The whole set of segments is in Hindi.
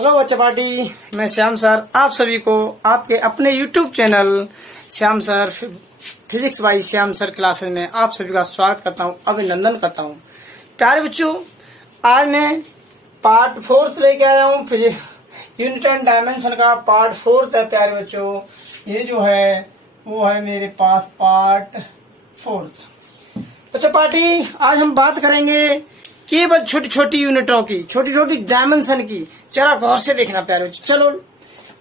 हेलो बच्चा पार्टी, मैं श्याम सर आप सभी को आपके अपने YouTube channel Shyam sir physics by Shyam sir classes में आप सभी का स्वागत करता हूं, अभिनंदन करता हूं। प्यारे बच्चों, आज मैं पार्ट 4 लेके आया हूं। यूनिट एंड डायमेंशन का पार्ट 4 है। प्यारे बच्चों, ये जो है वो है मेरे पास पार्ट 4। बच्चा पार्टी, आज हम बात करेंगे केवल छोटी छोटी यूनिटों की, छोटी छोटी डायमेंशन की। जरा गौर से देखना प्यारे बच्चों। चलो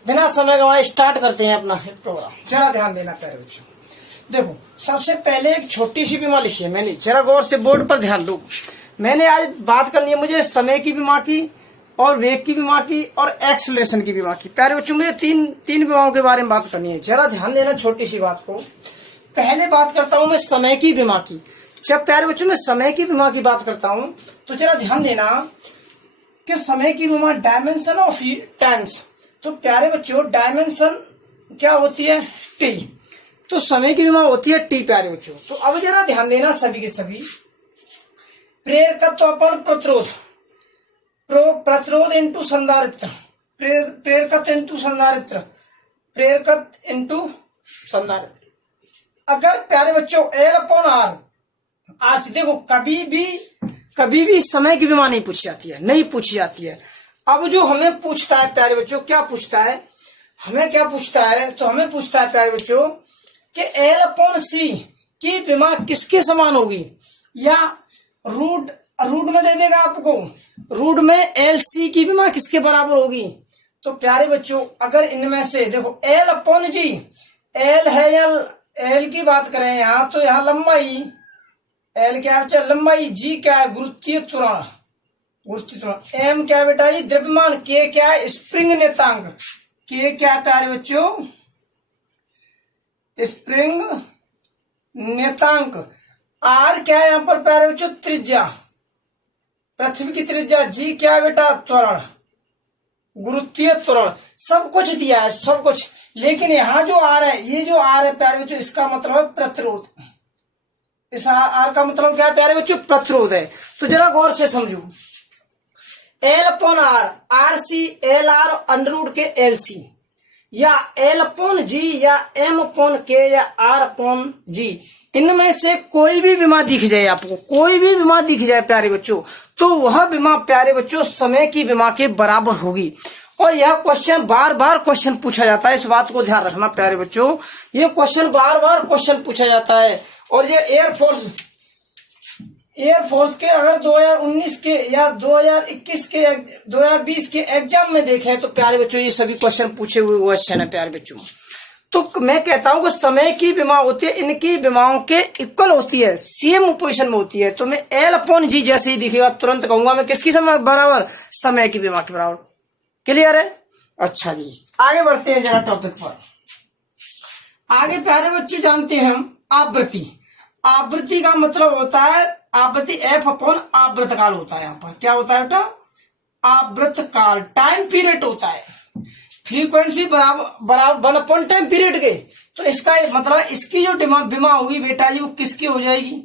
बिना समय गवाए स्टार्ट करते हैं अपना प्रोग्राम। जरा ध्यान देना प्यारे बच्चों। देखो, सबसे पहले एक छोटी सी बीमा लिखी है मैंने। जरा गौर से बोर्ड पर ध्यान दो। मैंने आज बात करनी है मुझे समय की बीमा की और वेग की बीमा की और एक्सलेशन की बीमा की। प्यारे बच्चों, मुझे तीन बीमाओं के बारे में बात करनी है। जरा ध्यान देना छोटी सी बात को। पहले बात करता हूं मैं समय की बीमा की। जब प्यारे बच्चों मैं समय की बीमा की बात करता हूं तो जरा ध्यान देना कि समय की बीमा डायमेंशन ऑफ टाइम्स। तो प्यारे बच्चों, डायमेंशन क्या होती है? टी। तो समय की बीमा होती है टी प्यारे बच्चों। तो अब जरा ध्यान देना सभी के सभी। प्रेरकत्व अपन प्रतिरोध, प्रतिरोध इंटू संधारित्र, प्रेरकत्व इंटू संधारित्र, प्रेरकत्व इंटू संधारित्र। अगर प्यारे बच्चों एल अपॉन आर, आज देखो कभी भी समय की बीमा नहीं पूछी जाती है। अब जो हमें पूछता है प्यारे बच्चों, क्या पूछता है? हमें क्या पूछता है? तो हमें पूछता है प्यारे बच्चों कि एल अपॉन सी की बीमा किसके समान होगी, या रूट में दे देगा आपको, रूट में एल सी की बीमा किसके बराबर होगी। तो प्यारे बच्चों, अगर इनमें से देखो एल अपॉन जी, एल है एल की बात करें यहाँ, तो यहाँ लंबाई एल क्या है? लंबाई। जी क्या है? गुरुत्वीय त्वरण। एम क्या है बेटा जी? द्रव्यमान। के क्या है? स्प्रिंग नेतांक। के क्या है प्यारे बच्चों? स्प्रिंग नेतांक। आर क्या है यहाँ पर प्यारे बच्चों? त्रिज्या, पृथ्वी की त्रिज्या। जी क्या है बेटा? त्वरण, गुरुत्वीय त्वरण। सब कुछ दिया है, सब कुछ। लेकिन यहाँ जो आर है, ये जो आर है प्यारे बच्चों, इसका मतलब है प्रतिरोध। इस आर का मतलब क्या है प्यारे बच्चों? प्रतिरोध है। तो जरा गौर से समझो। L upon R, R C L R under root के एल सी, या एल अपॉन जी, या एम अपॉन के, या आर अपॉन जी। इनमें से कोई भी बीमा दिख जाए आपको, कोई भी बीमा दिख जाए प्यारे बच्चों, तो वह बीमा प्यारे बच्चों समय की बीमा के बराबर होगी। और यह क्वेश्चन बार बार क्वेश्चन पूछा जाता है, इस बात को ध्यान रखना प्यारे बच्चों। ये क्वेश्चन बार बार क्वेश्चन पूछा जाता है। और ये एयरफोर्स के अगर 2019 के या 2021 के 2020 के एग्जाम में देखें तो प्यारे बच्चों ये सभी क्वेश्चन पूछे हुए क्वेश्चन है प्यारे बच्चों। तो मैं कहता हूं कि समय की बीमा होती है, इनकी बीमाओं के इक्वल होती है, सेम पोजीशन में होती है। तो मैं एल अपॉन जी जैसे ही दिखेगा तुरंत कहूंगा मैं किसकी समय बराबर? समय की बीमा के बराबर। क्लियर है? अच्छा जी, आगे बढ़ते हैं जरा टॉपिक पर। आगे प्यारे बच्चों जानते हैं हम आवृत्ति। आवृत्ति का मतलब होता है, आवृत्ति एफ अपॉन आवृतकाल होता है। यहाँ पर क्या होता है बेटा? आवृतकाल, टाइम पीरियड होता है। फ्रीक्वेंसी बराबर 1 अपॉन टाइम पीरियड के। तो इसका मतलब इसकी जो बीमा होगी बेटा जी, वो किसकी हो जाएगी?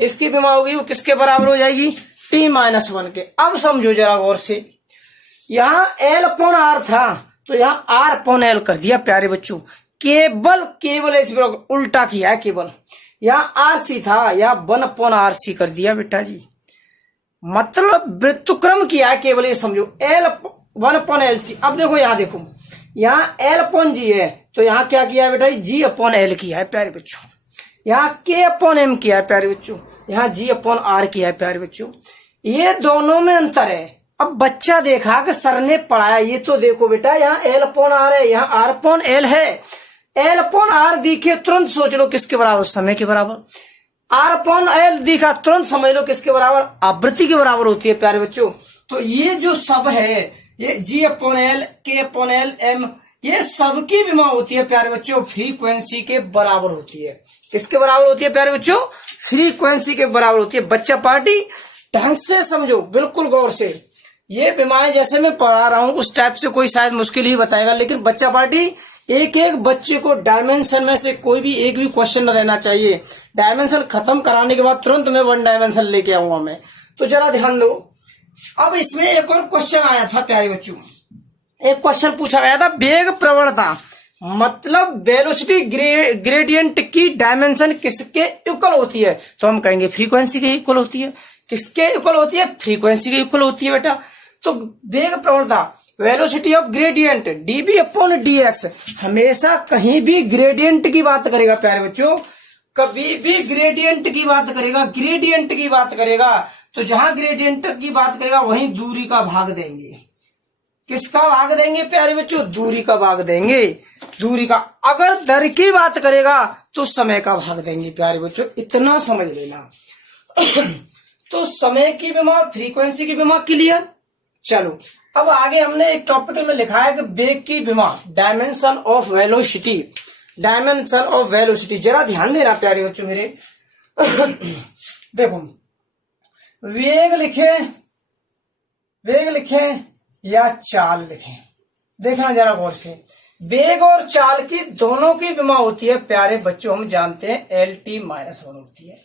इसकी बीमा होगी वो किसके बराबर हो जाएगी? T-1 के। अब समझो जरा गौर से। यहाँ एल अपॉन आर था, तो यहाँ आर अपॉन एल कर दिया प्यारे बच्चों। केवल इस उल्टा किया है केवल। यहाँ आर सी था, यहाँ 1 अपॉन आर सी कर दिया बेटा जी। मतलब व्युत्क्रम किया है केवल, ये समझो। L 1 upon L C. अब देखो यहाँ देखो, यहाँ एल अपॉन जी है, तो यहाँ क्या किया है बेटा जी? जी अपॉन एल किया है प्यारे बच्चों। यहाँ के अपॉन एम किया है प्यारे बच्चों। यहाँ जी अपॉन आर किया है प्यारे बच्चों। ये दोनों में अंतर है। अब बच्चा देखा कि सर ने पढ़ाया, ये तो देखो बेटा, यहाँ एल अपॉन आर है, यहाँ आर अपॉन एल है। एल अपॉन आर दिखे तुरंत सोच लो किसके बराबर? समय के बराबर। आर अपॉन एल दिखा तुरंत समझ लो किसके बराबर? आवृत्ति के बराबर होती है प्यारे बच्चों। तो ये जो सब है, ये जी अपॉन एल, के अपॉन एल, एम, ये सबकी बीमा होती है प्यारे बच्चों, फ्रीक्वेंसी के बराबर होती है। किसके बराबर होती है प्यारे बच्चों? फ्रीक्वेंसी के बराबर होती है। बच्चा पार्टी ढंग से समझो, बिल्कुल गौर से। ये बीमाएं जैसे मैं पढ़ा रहा हूं उस टाइप से कोई शायद मुश्किल ही बताएगा, लेकिन बच्चा पार्टी एक एक बच्चे को डायमेंशन में से कोई भी एक भी क्वेश्चन न रहना चाहिए। डायमेंशन खत्म कराने के बाद तुरंत मैं 1 डायमेंशन लेके आऊंगा मैं। तो जरा ध्यान दो। अब इसमें एक और क्वेश्चन आया था प्यारे बच्चों, एक क्वेश्चन पूछा गया था, वेग प्रवणता मतलब वेलोसिटी ग्रेडियंट की डायमेंशन किसके इक्वल होती है? तो हम कहेंगे फ्रीक्वेंसी के इक्वल होती है। किसके इक्वल होती है? फ्रीक्वेंसी के इक्वल होती है बेटा। तो वेग प्रवणता velocity of gradient dv upon dx हमेशा कहीं भी ग्रेडियंट की बात करेगा प्यारे बच्चों, कभी भी ग्रेडियंट की बात करेगा, ग्रेडियंट की बात करेगा तो जहां ग्रेडियंट की बात करेगा वहीं दूरी का भाग देंगे। किसका भाग देंगे प्यारे बच्चों? दूरी का भाग देंगे, दूरी का। अगर दर की बात करेगा तो समय का भाग देंगे प्यारे बच्चों, इतना समझ लेना। तो समय की विमा, फ्रीक्वेंसी की विमा क्लियर। चलो अब आगे हमने एक टॉपिक में लिखा है कि वेग की विमा, dimension of velocity, dimension of velocity. जरा ध्यान देना प्यारे बच्चों मेरे। देखो वेग लिखे या चाल लिखें, देखना जरा गौर से। वेग और चाल की दोनों की विमा होती है प्यारे बच्चों, हम जानते हैं LT-1 होती है।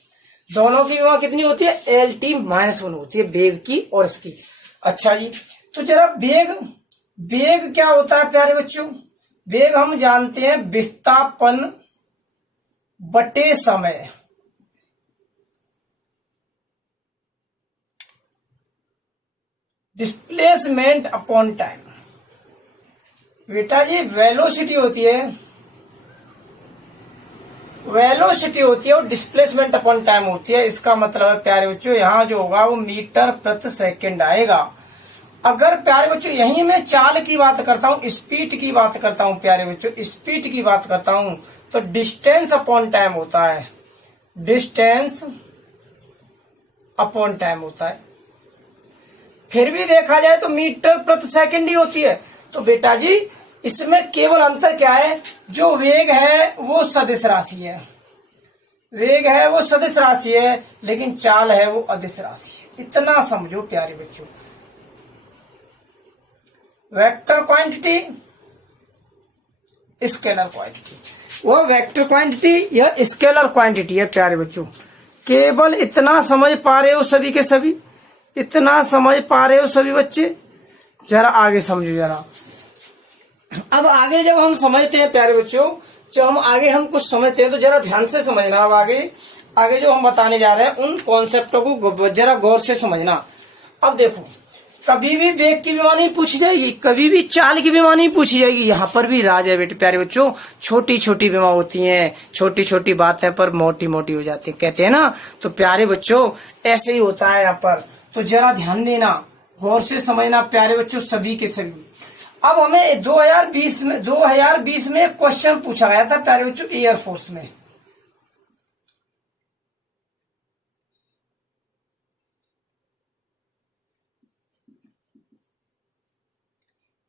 दोनों की विमा कितनी होती है? LT-1 होती है, वेग की और इसकी। अच्छा जी, तो जरा वेग क्या होता है प्यारे बच्चों? वेग हम जानते हैं विस्थापन बटे समय। Displacement upon time. बेटा जी वेलोसिटी होती है और डिस्प्लेसमेंट अपॉन टाइम होती है। इसका मतलब है प्यारे बच्चों यहाँ जो होगा वो मीटर प्रति सेकंड आएगा। अगर प्यारे बच्चों यहीं मैं चाल की बात करता हूँ, स्पीड की बात करता हूँ प्यारे बच्चों, स्पीड की बात करता हूँ तो डिस्टेंस अपॉन टाइम होता है, डिस्टेंस अपॉन टाइम होता है। फिर भी देखा जाए तो मीटर प्रति सेकंड ही होती है। तो बेटा जी इसमें केवल अंतर क्या है? जो वेग है वो सदिश राशि है, वेग है वो सदिश राशि है, लेकिन चाल है वो अदिश राशि है। इतना समझो प्यारे बच्चों। वेक्टर क्वांटिटी, स्केलर क्वांटिटी, वो वेक्टर क्वांटिटी या स्केलर क्वांटिटी है प्यारे बच्चों। केवल इतना समझ पा रहे हो सभी के सभी? इतना समझ पा रहे हो सभी बच्चे? जरा आगे समझो जरा। अब आगे जब हम समझते हैं प्यारे बच्चों, जब हम कुछ समझते हैं तो जरा ध्यान से समझना। अब आगे जो हम बताने जा रहे हैं उन कॉन्सेप्टों को जरा गौर से समझना। अब देखो कभी भी वेग की विमा नहीं पूछी जाएगी, कभी भी चाल की विमा नहीं पूछी जाएगी। यहाँ पर भी राज है बेटे प्यारे बच्चों, छोटी छोटी विमा होती हैं, छोटी छोटी बातें पर मोटी मोटी हो जाती है, कहते हैं ना। तो प्यारे बच्चों ऐसे ही होता है यहाँ पर, तो जरा ध्यान देना, गौर से समझना प्यारे बच्चों सभी के सभी। अब हमें 2020 में क्वेश्चन पूछा गया था प्यारे बच्चों एयरफोर्स में।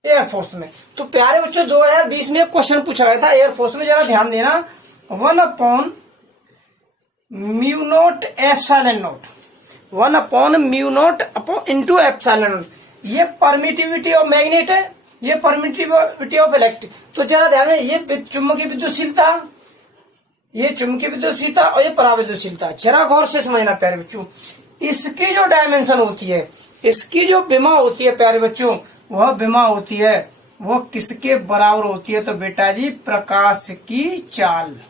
एयरफोर्स में तो प्यारे बच्चों 2020 में क्वेश्चन पूछा गया था एयरफोर्स में, जरा ध्यान देना। 1/μ0 ε0, 1/μ0 इंटू ε0। ये परमिटिविटी ऑफ मैग्नेट है, ये परमिटिविटी ऑफ इलेक्ट्रिक। तो जरा ध्यान दें, ये चुंबकीय विद्युतशीलता, ये चुंबकीय विद्युतशीलता और ये पराविद्युतशीलता। जरा गौर से समझना प्यारे बच्चों। इसकी जो डायमेंशन होती है, इसकी जो विमा होती है प्यारे बच्चों, वह विमा होती है वो किसके बराबर होती है? तो बेटा जी प्रकाश की चाल।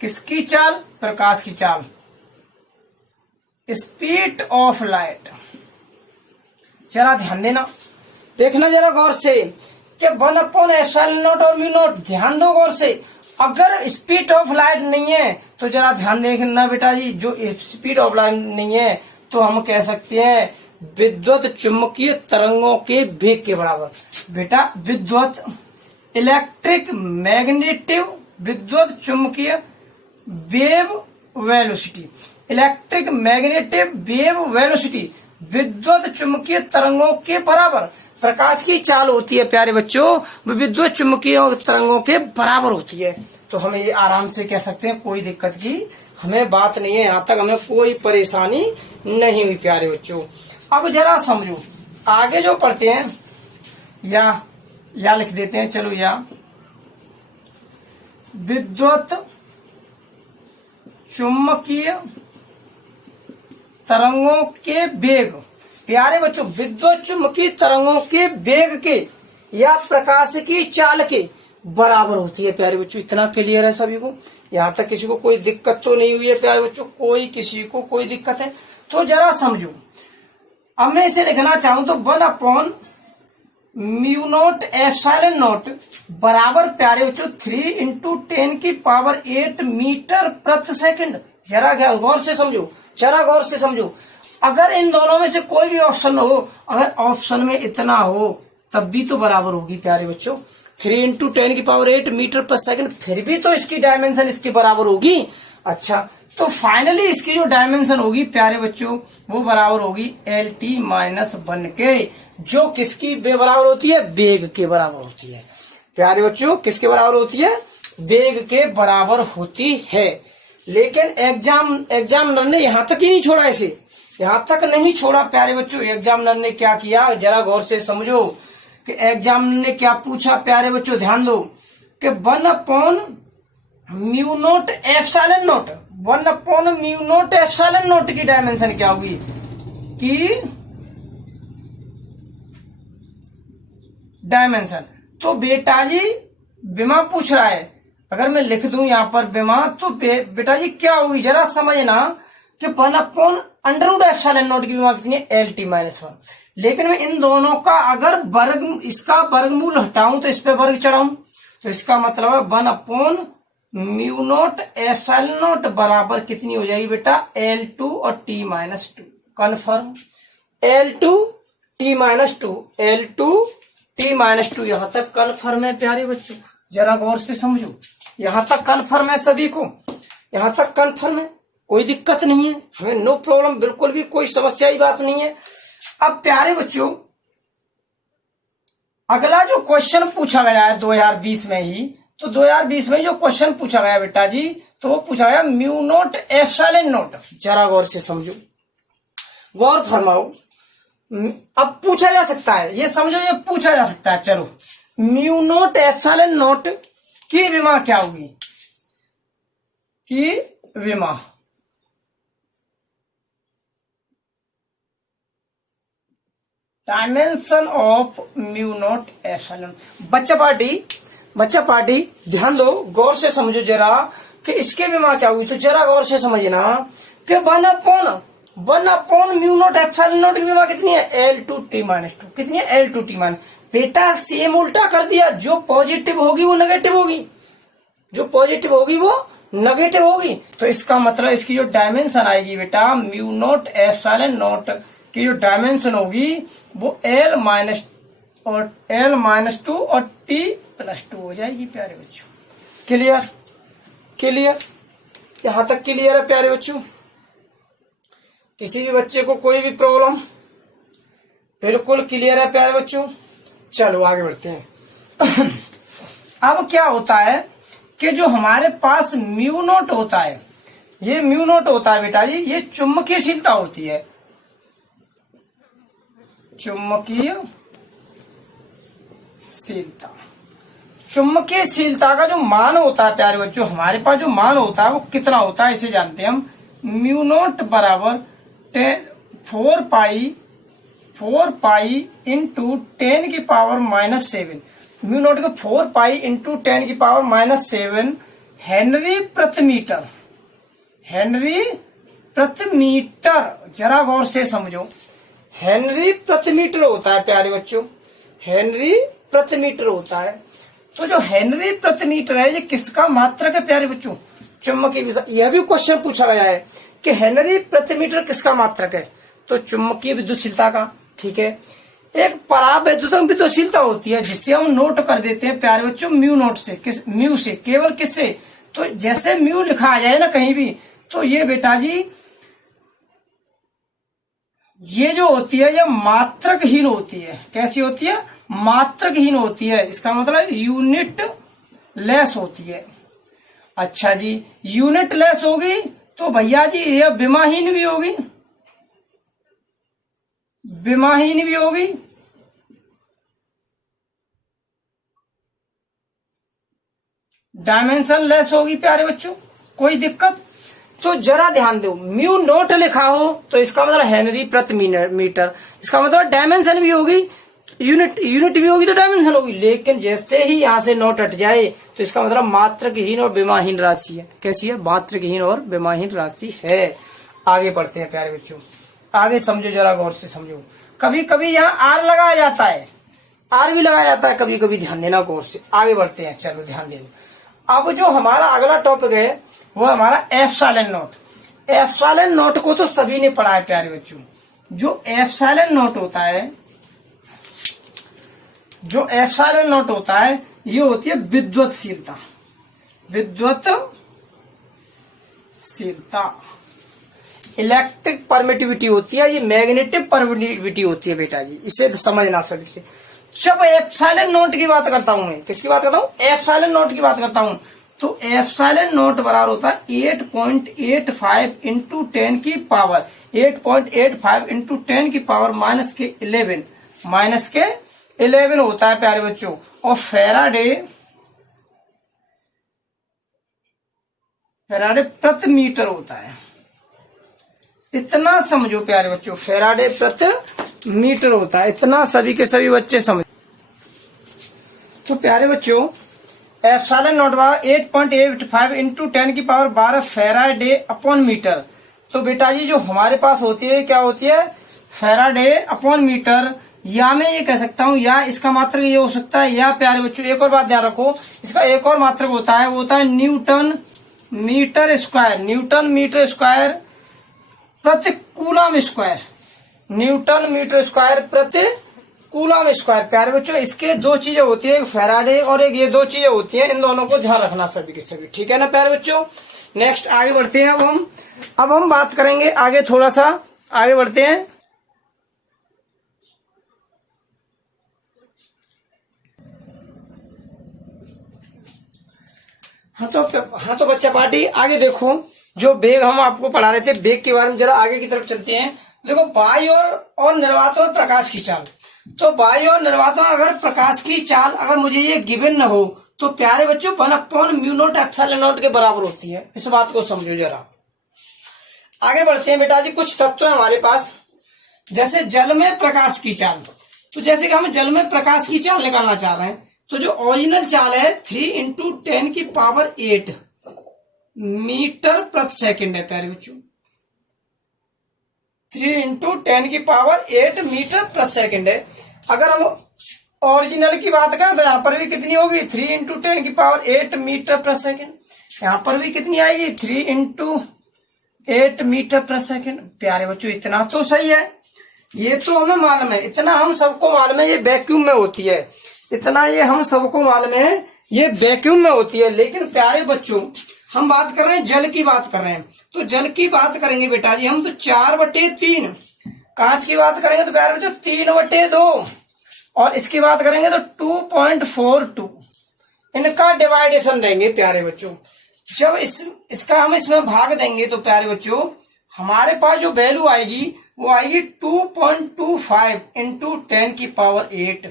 किसकी चाल? प्रकाश की चाल, स्पीड ऑफ लाइट। जरा ध्यान देना, देखना जरा गौर से कि 1/ε0 और μ0। ध्यान दो गौर से। अगर स्पीड ऑफ लाइट नहीं है तो जरा ध्यान देखना बेटा जी, जो स्पीड ऑफ लाइट नहीं है तो हम कह सकते हैं विद्युत चुंबकीय तरंगों के वेग के बराबर। बेटा विद्युत इलेक्ट्रिक मैग्नेटिव विद्युत चुंबकीय wave velocity, electric मैग्नेटिव wave velocity विद्युत चुंबकीय तरंगों के बराबर। प्रकाश की चाल होती है प्यारे बच्चों, वो विद्युत चुंबकीय तरंगों के बराबर होती है। तो हमें ये आराम से कह सकते हैं, कोई दिक्कत की हमें बात नहीं है, यहाँ तक हमें कोई परेशानी नहीं हुई प्यारे बच्चों। अब जरा समझो, आगे जो पढ़ते हैं या लिख देते हैं, चलो या विद्युत चुंबकीय तरंगों के वेग। प्यारे बच्चों विद्युत चुंबकीय तरंगों के वेग के या प्रकाश की चाल के बराबर होती है प्यारे बच्चों। इतना क्लियर है सभी को? यहाँ तक किसी को कोई दिक्कत तो नहीं हुई है प्यारे बच्चों? किसी को कोई दिक्कत है तो जरा समझो। अब मैं इसे लिखना चाहूं तो 1/μ0 ε0 बराबर प्यारे बच्चों 3 × 10⁸ मीटर प्रति सेकंड। जरा गौर से समझो, जरा गौर से समझो। अगर इन दोनों में से कोई भी ऑप्शन हो, अगर ऑप्शन में इतना हो तब भी तो बराबर होगी प्यारे बच्चों 3 × 10⁸ मीटर पर सेकंड, फिर भी तो इसकी डायमेंशन इसके बराबर होगी। अच्छा, तो फाइनली इसकी जो डायमेंशन होगी प्यारे बच्चों वो बराबर होगी LT-1 के, जो किसकी बराबर होती है? वेग के बराबर होती है प्यारे बच्चों। किसके बराबर होती है? वेग के बराबर होती है। लेकिन एग्जामिनर ने यहाँ तक ही नहीं छोड़ा, इसे यहाँ तक नहीं छोड़ा प्यारे बच्चों। एग्जामिनर ने क्या किया, जरा गौर से समझो कि एग्जामिनर ने क्या पूछा प्यारे बच्चों, ध्यान दो कि 1/μ0 ε0 की डायमेंशन क्या होगी कि डायमेंशन। तो बेटा जी विमा पूछ रहा है, अगर मैं लिख दूं यहाँ पर विमा तो बेटा जी क्या होगी जरा समझना कि 1/√ε0 की विमा कितनी है? LT-1। लेकिन मैं इन दोनों का अगर इसका वर्गमूल हटाऊं तो इस पे वर्ग चढ़ाऊं तो इसका मतलब है 1/μ0 ε0 बराबर कितनी हो जाएगी बेटा? L2 और T-2। कन्फर्म L2 T-2 यहां तक कन्फर्म है प्यारे बच्चों। जरा गौर से समझो, यहां तक कन्फर्म है सभी को? यहां तक कन्फर्म है, कोई दिक्कत नहीं है, हमें नो प्रॉब्लम, बिल्कुल भी कोई समस्या की बात नहीं है। अब प्यारे बच्चों अगला जो क्वेश्चन पूछा गया है 2020 में ही, तो 2020 में जो क्वेश्चन पूछा गया बेटा जी तो वो पूछा गया μ0 ε0। जरा गौर से समझो, गौर फरमाओ। अब पूछा जा सकता है, ये समझो, ये पूछा जा सकता है। चलो, μ0 ε0 की विमा क्या होगी? की विमा डायमेंशन ऑफ μ0 ε0। बच्चा पार्टी ध्यान दो, गौर से समझो जरा कि इसके विमा क्या हुई। तो जरा गौर से समझना कि 1/μ0 ε0 की विमा कितनी है? L2T-2। कितनी है? L2T-। बेटा सेम उल्टा कर दिया, जो पॉजिटिव होगी वो नेगेटिव होगी, जो पॉजिटिव होगी वो नेगेटिव होगी। तो इसका मतलब इसकी जो डायमेंशन आएगी बेटा μ0 ε0 की जो डायमेंशन होगी वो L-2 और T+2 हो जाएगी प्यारे बच्चों। क्लियर? यहां तक क्लियर है प्यारे बच्चों? किसी भी बच्चे को कोई भी प्रॉब्लम? बिल्कुल क्लियर है प्यारे बच्चों। चलो आगे बढ़ते हैं। अब क्या होता है कि जो हमारे पास μ0 होता है, ये μ0 होता है बेटा जी, ये चुंबकीयशीलता होती है। चुंबकीयशीलता का जो मान होता है प्यारे बच्चों, हमारे पास जो मान होता है वो कितना होता है इसे जानते हैं हम। μ0 बराबर 4 पाई × 10⁻⁻7। μ0 को 4 पाई × 10⁻⁻7 हेनरी प्रति मीटर। जरा गौर से समझो, हेनरी प्रति मीटर होता है प्यारे बच्चों, हेनरी प्रति मीटर होता है। तो जो हेनरी प्रति मीटर है ये किसका मात्रक है प्यारे बच्चों? चुंबकीय। यह भी क्वेश्चन पूछा गया है कि हेनरी प्रति मीटर किसका मात्रक है? तो चुंबकीय विद्युतशीलता का। ठीक है, एक परावैद्युतक विद्युतशीलता होती है जिससे हम नोट कर देते हैं प्यारे बच्चों μ0 से, म्यू से, केवल किससे? तो जैसे म्यू लिखा आ जाए ना कहीं भी, तो ये बेटा जी ये जो होती है ये मात्रकहीन होती है। कैसी होती है? मात्रकहीन होती है। इसका मतलब यूनिट लेस होती है। अच्छा जी, यूनिट लेस होगी तो भैया जी ये विमाहीन भी होगी, विमाहीन भी होगी। डायमेंशन लेस होगी प्यारे बच्चों, कोई दिक्कत? तो जरा ध्यान दो, μ0 लिखा हो तो इसका मतलब हेनरी प्रति मीटर, इसका मतलब डायमेंशन भी होगी यूनिट भी होगी तो डायमेंशन होगी, लेकिन जैसे ही यहाँ से नोट हट जाए तो इसका मतलब मात्रकहीन और विमाहीन राशि है। कैसी है? मात्रकहीन और विमाहीन राशि है। आगे बढ़ते हैं प्यारे बच्चों, आगे समझो, जरा गौर से समझो। कभी कभी यहाँ आर लगाया जाता है, आर भी लगाया जाता है कभी कभी, ध्यान देना गौर से। आगे बढ़ते हैं, चलो ध्यान देना। अब जो हमारा अगला टॉपिक है वो हमारा एप्सिलॉन नोट। एप्सिलॉन नोट को तो सभी ने पढ़ा है प्यारे बच्चों। जो एप्सिलॉन नोट होता है, जो एप्सिलॉन नोट होता है, ये होती है विद्युतशीलता। विद्युतशीलता इलेक्ट्रिक परमिटिविटी होती है, ये मैग्नेटिक परमिटिविटी होती है बेटा जी, इसे तो समझना सभी से। जब एप्सिलॉन नोट की बात करता हूं मैं, किसकी बात करता हूं? एप्सिलॉन नोट की बात करता हूं। तो एप्सिलॉन नोट बराबर होता है 8.85 इंटू 10 की पावर 8.85 इंटू 10 की पावर -11 होता है प्यारे बच्चों। और फैराडे प्रति मीटर होता है। इतना समझो प्यारे बच्चों, फैराडे प्रति मीटर होता है, इतना सभी के सभी बच्चे समझ। तो प्यारे बच्चों एप्सिलॉन नोट बराबर 8.85 इंटू 10 की पावर 12 फैराडे अपॉन मीटर। तो बेटा जी जो हमारे पास होती है, क्या होती है? Faraday upon metre. या मैं ये कह सकता हूँ, या इसका मात्रक ये हो सकता है, या प्यारे बच्चों एक और बात ध्यान रखो, इसका एक और मात्रक होता है, वो होता है newton metre square. Newton metre square प्रति coulomb square. Newton metre square प्रति कूलम स्क्वायर। प्यारे बच्चों इसके दो चीजें होती है, एक फैराडे और एक ये दो चीजें होती है, इन दोनों को ध्यान रखना सभी के सभी, ठीक है ना प्यारे बच्चों। नेक्स्ट आगे बढ़ते हैं। अब हम बात करेंगे आगे, थोड़ा सा आगे बढ़ते हैं। हाँ तो बच्चा पार्टी आगे देखो, जो वेग हम आपको पढ़ा रहे थे, वेग के बारे में जरा आगे की तरफ चलते हैं। देखो बाह्य और निर्वात में प्रकाश की चाल। तो बाह्य और निर्वात में अगर प्रकाश की चाल अगर मुझे ये गिवन न हो तो प्यारे बच्चों 1/μ0 एप्सिलॉन नोट के बराबर होती है। इस बात को समझो जरा। आगे बढ़ते हैं बेटा जी। कुछ तत्व है हमारे पास, जैसे जल में प्रकाश की चाल। तो जैसे कि हम जल में प्रकाश की चाल निकालना चाह रहे हैं, तो जो ओरिजिनल चाल है 3 इंटू 10 की पावर 8 मीटर प्रति सेकंड है प्यारे बच्चों। 3 इंटू 10 की पावर 8 मीटर प्रति सेकंड है। अगर हम ओरिजिनल की बात करें तो यहाँ पर भी कितनी होगी? 3 इंटू 10 की पावर 8 मीटर प्रति सेकंड। यहाँ पर भी कितनी आएगी? 3 इंटू 8 मीटर प्रति सेकंड। प्यारे बच्चों इतना तो सही है, ये तो हमें मालूम है, इतना हम सबको मालूम है, ये वैक्यूम में होती है। इतना ये हम सबको मालूम है, ये वैक्यूम में होती है। लेकिन प्यारे बच्चों हम बात कर रहे हैं, जल की बात कर रहे हैं। तो जल की बात करेंगे बेटा जी हम तो 4/3। कांच की बात करेंगे तो प्यारे बच्चों 3/2। और इसकी बात करेंगे तो 2.42। इनका डिवाइडेशन देंगे प्यारे बच्चों। जब इसका हम इसमें भाग देंगे तो प्यारे बच्चों हमारे पास जो वैल्यू आएगी वो आएगी 2.25 इंटू 10 की पावर 8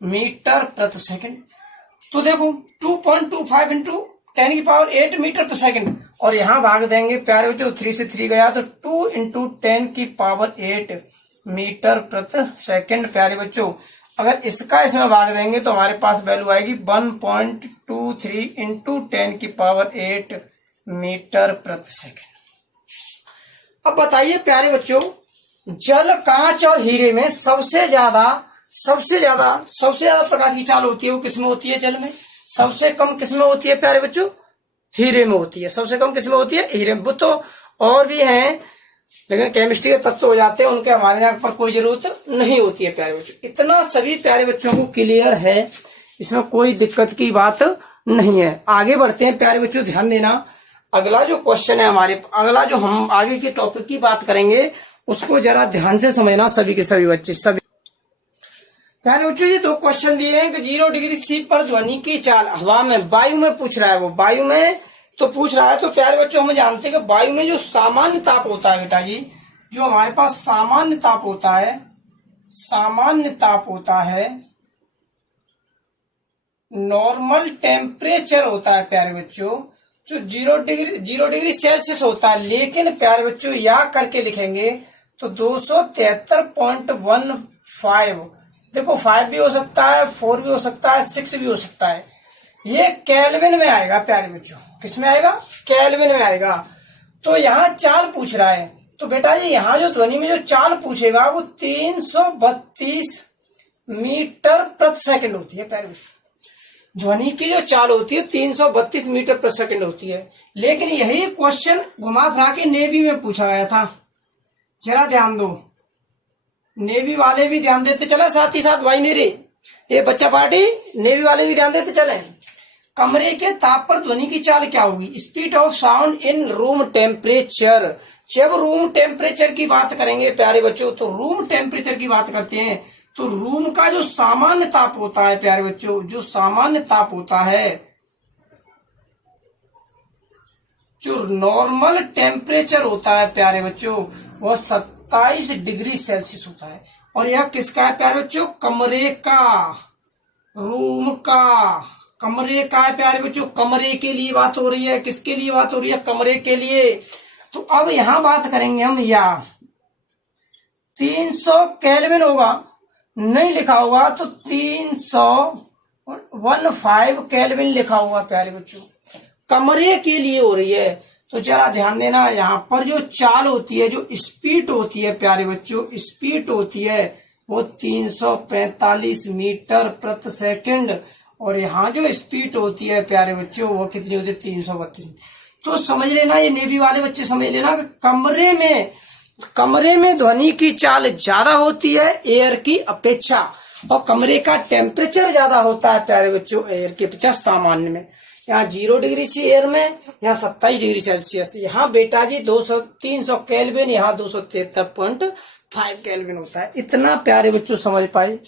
मीटर प्रति सेकंड। तो देखो 2.25 इंटू 10 की पावर 8 मीटर प्रति सेकंड, और यहां भाग देंगे प्यारे बच्चों 3 से 3 गया तो 2 इंटू 10 की पावर 8 मीटर प्रति सेकंड। प्यारे बच्चों अगर इसका इसमें भाग देंगे तो हमारे पास वैल्यू आएगी 1.23 इंटू 10 की पावर 8 मीटर प्रति सेकंड। अब बताइए प्यारे बच्चों, जल, कांच और हीरे में सबसे ज्यादा प्रकाश की चाल होती है, वो किसमें होती है? जल में। सबसे कम किसमें होती है प्यारे बच्चों? हीरे में होती है। सबसे कम किसमें होती है? हीरे में। वो तो और भी हैं, लेकिन केमिस्ट्री के तत्व हो जाते हैं, उनके हमारे यहाँ पर कोई जरूरत नहीं होती है प्यारे बच्चों। इतना सभी प्यारे बच्चों को क्लियर है, इसमें कोई दिक्कत की बात नहीं है। आगे बढ़ते हैं प्यारे बच्चों, ध्यान देना। अगला जो क्वेश्चन है हमारे, अगला जो हम आगे के टॉपिक की बात करेंगे उसको जरा ध्यान से समझना सभी के सभी बच्चे। सभी प्यारे बच्चों ये 2 क्वेश्चन दिए हैं कि 0 डिग्री C पर ध्वनि की चाल हवा में, वायु में पूछ रहा है, वो वायु में तो पूछ रहा है। तो प्यारे बच्चों हम जानते हैं कि वायु में जो सामान्य ताप होता है बेटा जी, जो हमारे पास सामान्य ताप होता है नॉर्मल टेम्परेचर होता है प्यारे बच्चों, जो 0 डिग्री सेल्सियस होता है। लेकिन प्यारे बच्चों या करके लिखेंगे तो 273.15 देखो 5 भी हो सकता है, 4 भी हो सकता है, 6 भी हो सकता है। ये केल्विन में आएगा प्यारे बच्चों। किस में आएगा? केल्विन में आएगा। तो यहाँ चाल पूछ रहा है, तो बेटा जी यहाँ जो ध्वनि में जो चाल पूछेगा वो 332 मीटर प्रति सेकंड होती है प्यारे बच्चों। ध्वनि की जो चाल होती है 332 मीटर प्रति सेकंड होती है। लेकिन यही क्वेश्चन घुमा फिरा के नेवी में पूछा गया था। जरा ध्यान दो, नेवी वाले भी ध्यान देते चले, साथ ही साथ भाई मेरे ये बच्चा पार्टी नेवी वाले भी ध्यान देते चले। कमरे के ताप पर ध्वनि की चाल क्या होगी? Speed of sound in room temperature. जब रूम टेम्परेचर की बात करेंगे प्यारे बच्चों, तो रूम टेम्परेचर की बात करते हैं तो रूम का जो सामान्य ताप होता है प्यारे बच्चों, जो सामान्य ताप होता है, जो नॉर्मल टेम्परेचर होता है प्यारे बच्चों, वह 27 डिग्री सेल्सियस होता है। और यह किसका है प्यारे बच्चों? कमरे का, रूम का, कमरे का है प्यारे बच्चों। कमरे के लिए बात हो रही है। किसके लिए बात हो रही है? कमरे के लिए। तो अब यहां बात करेंगे हम, या 300 केल्विन होगा, नहीं लिखा होगा तो 315 केल्विन लिखा होगा प्यारे बच्चों। कमरे के लिए हो रही है। तो जरा ध्यान देना, यहाँ पर जो चाल होती है, जो स्पीड होती है प्यारे बच्चों, स्पीड होती है वो 345 मीटर प्रति सेकंड। और यहाँ जो स्पीड होती है प्यारे बच्चों वो कितनी होती है? 332। तो समझ लेना, ये नेवी वाले बच्चे समझ लेना कि कमरे में ध्वनि की चाल ज्यादा होती है एयर की अपेक्षा, और कमरे का टेम्परेचर ज्यादा होता है प्यारे बच्चों एयर की अपेक्षा सामान्य में। यहाँ 0 डिग्री सी एयर में, यहाँ 27 डिग्री सेल्सियस। यहाँ बेटा जी 300 केल्विन, यहाँ 273.5 केल्विन होता है। इतना प्यारे बच्चों समझ पाए?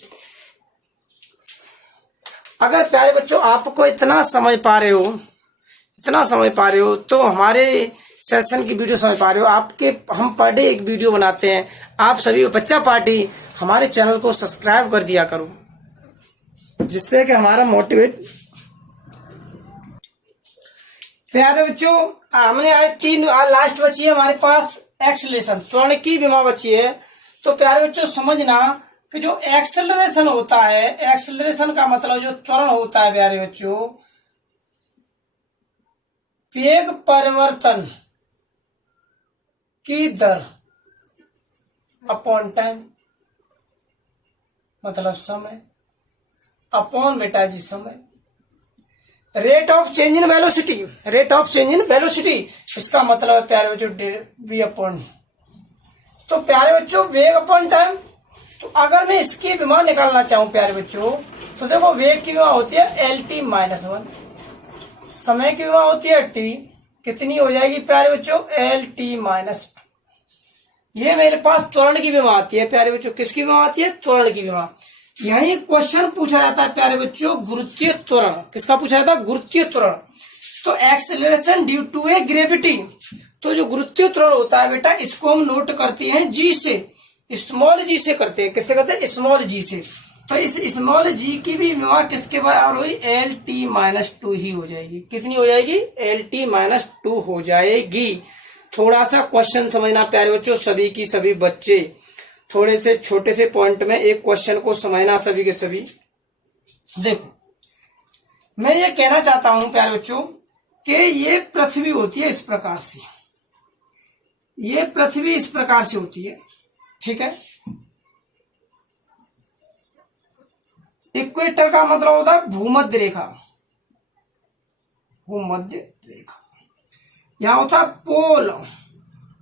अगर प्यारे बच्चों आपको इतना समझ पा रहे हो तो हमारे सेशन की वीडियो समझ पा रहे हो। हम पर डे एक वीडियो बनाते हैं। आप सभी बच्चा पार्टी हमारे चैनल को सब्सक्राइब कर दिया करो, जिससे कि हमारा मोटिवेट। प्यारे बच्चों हमने आज लास्ट बची है हमारे पास एक्सेलरेशन, त्वरण की विमा बची है। तो प्यारे बच्चों समझना कि जो एक्सेलरेशन होता है, एक्सेलरेशन का मतलब जो त्वरण होता है प्यारे बच्चों, वेग परिवर्तन की दर अपॉन टाइम, मतलब समय, अपॉन बेटा जी समय। Rate of change in velocity, rate of change in velocity, इसका मतलब है प्यारे बच्चों वी अपॉन। तो प्यारे बच्चों वेग अपॉन टाइम। तो अगर मैं इसकी विमा निकालना चाहूं प्यारे बच्चों, तो देखो वेग की विमा होती है LT-1, समय की विमा होती है T, कितनी हो जाएगी प्यारे बच्चों? LT-2। ये मेरे पास त्वरण की विमा आती है प्यारे बच्चों। किसकी विमा आती है? त्वरण की विमा। यही क्वेश्चन पूछा जाता है प्यारे बच्चों गुरुत्वीय त्वरण। किसका पूछा जाता है? गुरुत्वीय त्वरण। तो acceleration due to a gravity. तो जो गुरुत्वीय त्वरण होता है बेटा, इसको हम नोट करते हैं जी से, स्मॉल जी से करते हैं। किससे करते हैं? स्मॉल जी से। तो इस स्मॉल जी की भी विमा किसके बराबर हुई? LT-2 ही हो जाएगी। कितनी हो जाएगी? LT-2 हो जाएगी। थोड़ा सा क्वेश्चन समझना प्यारे बच्चों, सभी की सभी बच्चे थोड़े से छोटे से पॉइंट में एक क्वेश्चन को समझना सभी के सभी। देखो मैं ये कहना चाहता हूं प्यारे बच्चों कि ये पृथ्वी होती है इस प्रकार से, ये पृथ्वी इस प्रकार से होती है, ठीक है। इक्वेटर का मतलब होता है भूमध्य रेखा, भूमध्य रेखा। यहां होता है पोल,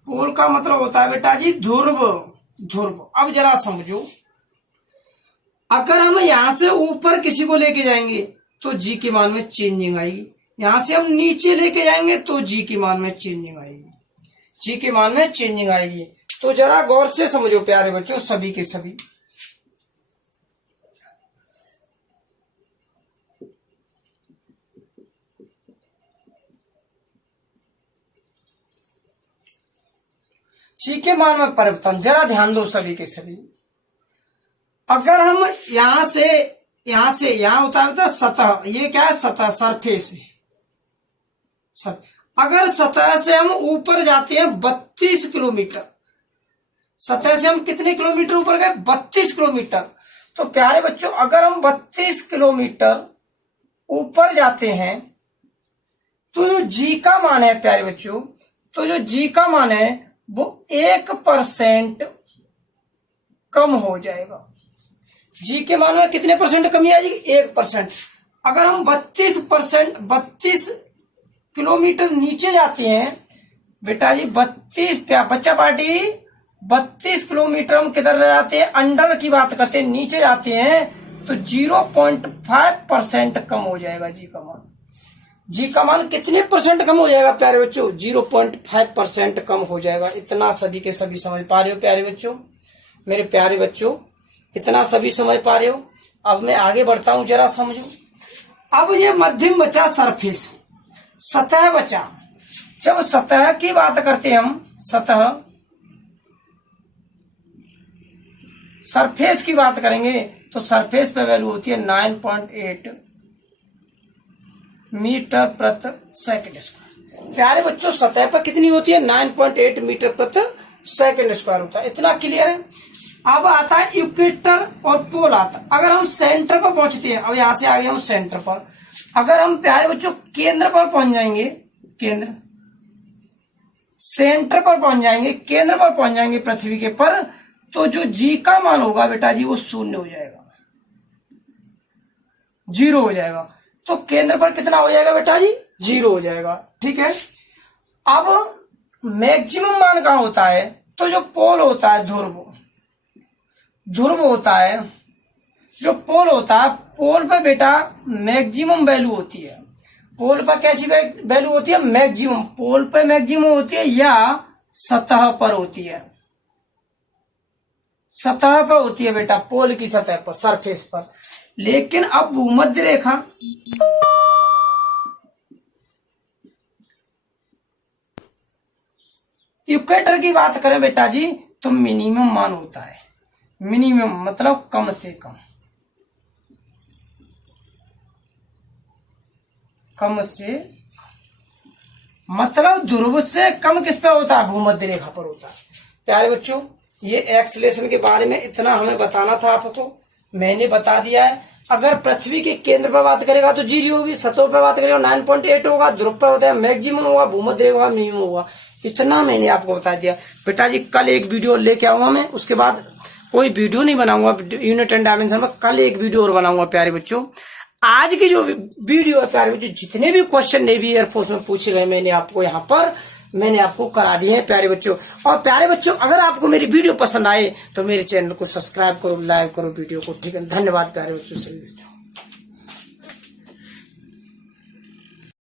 पोल का मतलब होता है बेटा जी ध्रुव, ध्रुव। अब जरा समझो, अगर हम यहां से ऊपर किसी को लेके जाएंगे तो जी के मान में चेंजिंग आएगी, यहां से हम नीचे लेके जाएंगे तो जी के मान में चेंजिंग आएगी, जी के मान में चेंजिंग आएगी। तो जरा गौर से समझो प्यारे बच्चों सभी के सभी। जी के मान में परिवर्तन, जरा ध्यान दो सभी के सभी। अगर हम यहां से यहां होता है सतह, ये क्या है? सतह, सरफेस। अगर सतह से हम ऊपर जाते हैं 32 किलोमीटर, सतह से हम कितने किलोमीटर ऊपर गए? 32 किलोमीटर। तो प्यारे बच्चों अगर हम 32 किलोमीटर ऊपर जाते हैं तो जो जी का मान है प्यारे बच्चों, तो जो जी का मान है वो 1% कम हो जाएगा। जी के मान में कितने परसेंट कमी आ जाएगी? 1%। अगर हम 32 किलोमीटर नीचे जाते हैं बेटा जी, 32 बच्चा पार्टी 32 किलोमीटर हम किधर जाते हैं? अंडर की बात करते हैं, नीचे जाते हैं तो 0.5% कम हो जाएगा जी का मान। जी का मान कितने परसेंट कम हो जाएगा प्यारे बच्चों? 0.5% कम हो जाएगा। इतना सभी के सभी समझ पा रहे हो प्यारे बच्चों? मेरे प्यारे बच्चों इतना सभी समझ पा रहे हो? अब मैं आगे बढ़ता हूं, जरा समझो। अब ये मध्यम बचा सरफेस, सतह बचा। जब सतह की बात करते हैं हम, सतह सरफेस की बात करेंगे तो सरफेस पे वैल्यू होती है 9.8 मीटर प्रति सेकंड स्क्वायर। प्यारे बच्चों सतह पर कितनी होती है? 9.8 मीटर प्रति सेकंड स्क्वायर होता है। इतना क्लियर है? अब आता है इक्वेटर और पोल आता है। अगर हम सेंटर पर पहुंचते हैं, अब यहां से आगे हम सेंटर पर, अगर हम प्यारे बच्चों केंद्र पर पहुंच जाएंगे, केंद्र सेंटर पर पहुंच जाएंगे, केंद्र पर पहुंच जाएंगे पृथ्वी के पर, तो जो जी का मान होगा बेटा जी वो 0 हो जाएगा, 0 हो जाएगा। तो केंद्र पर कितना हो जाएगा बेटा जी? 0 हो जाएगा। ठीक है। अब मैक्सिमम मान कहां होता है? तो जो पोल होता है, ध्रुव होता है, जो पोल होता है, पोल पे बेटा मैक्सिमम वैल्यू होती है। पोल पर कैसी वैल्यू होती है? मैक्सिमम। पोल पे मैक्सिमम होती है या सतह पर होती है? सतह पर होती है बेटा, पोल की सतह पर, सरफेस पर। लेकिन अब भूमध्य रेखा, इक्वेटर की बात करें बेटा जी तो मिनिमम मान होता है। मिनिमम मतलब कम से कम, कम से मतलब ध्रुव से कम किस पे होता है? भूमध्य रेखा पर होता है। प्यारे बच्चों ये एक्सलेशन के बारे में इतना हमें बताना था आपको, मैंने बता दिया है। अगर पृथ्वी के केंद्र पर बात करेगा तो जी होगी, सतह पर बात करेगा 9.8 होगा, ध्रुव पर होता है मैक्सिमम होगा, भूमध्य रेखा मिनिमम होगा। इतना मैंने आपको बता दिया बेटा जी। कल एक वीडियो लेके आऊंगा मैं, उसके बाद कोई वीडियो नहीं बनाऊंगा यूनिट एंड डायमेंशन में, कल एक वीडियो और बनाऊंगा प्यारे बच्चों। आज की जो वीडियो है प्यारे बच्चों, जितने भी क्वेश्चन नेवी एयरफोर्स में पूछे गए मैंने आपको यहाँ पर मैंने आपको करा दिए हैं प्यारे बच्चों। और प्यारे बच्चों अगर आपको मेरी वीडियो पसंद आए तो मेरे चैनल को सब्सक्राइब करो, लाइक करो वीडियो को। ठीक है, धन्यवाद प्यारे बच्चों सभी बच्चों।